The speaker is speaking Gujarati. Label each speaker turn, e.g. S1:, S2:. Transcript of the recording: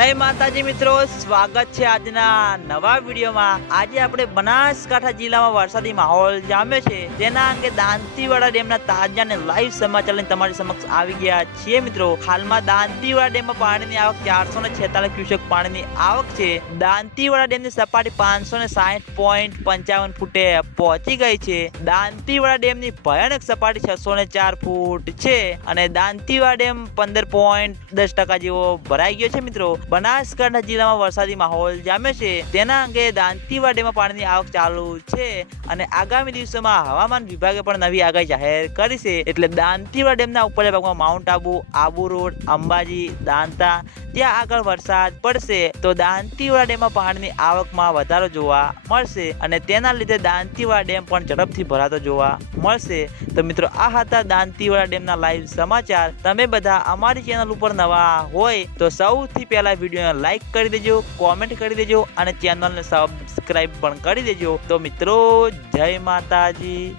S1: જય માતાજી મિત્રો, સ્વાગત છે આજના નવા વિડીયોમાં. આજે આપણે બનાસકાંઠા જિલ્લામાં વરસાદી માહોલ જામ્યો છે. તેના અંગે દાંતીવાડા ડેમના તાજા અને લાઈવ સમાચાર લઈને તમારી સમક્ષ આવી ગયા છીએ મિત્રો. હાલમાં દાંતીવાડા ડેમમાં પાણીની આવક ચારસો ને છેતાલીસ ક્યુસેક પાણીની આવક છે. દાંતીવાડા ડેમની સપાટી પાંચસો ને સાહીઠ પોઈન્ટ પંચાવન ફૂટે પહોંચી ગઈ છે. દાંતીવાડા ડેમની ભયાનક સપાટી છસો ને ચાર ફૂટ છે અને દાંતીવાડા ડેમ પંદર પોઈન્ટ દસ ટકા જેવો ભરાઈ ગયો છે મિત્રો. બનાસકાંઠા જિલ્લામાં વરસાદી માહોલ જામ્યો છે. તેના અંગે દાંતીવાડીમાં પાણીની આવક ચાલુ છે અને આગામી દિવસોમાં હવામાન વિભાગે પણ નવી આગાહી જાહેર કરી છે. એટલે દાંતીવાડા ડેમના ઉપરના ભાગમાં માઉન્ટ આબુ આબુ રોડ, અંબાજી, દાંતા ત્યાં આગળ વરસાદ પડશે તો દાંતીવાડા ડેમમાં પાણીની આવકમાં વધારો જોવા મળશે અને તેના લીધે દાંતીવાડા ડેમ પણ ઝડપથી ભરાતો જોવા મળશે. તો મિત્રો, આ હતા દાંતીવાડા ડેમના લાઈવ સમાચાર. તમે બધા અમારી ચેનલ ઉપર નવા હોય તો સૌથી પહેલા વિડીયોને લાઈક કરી દેજો કોમેન્ટ કરી દેજો અને ચેનલને સબસ્ક્રાઈબ પણ કરી દેજો. તો મિત્રો, જય માતાજી.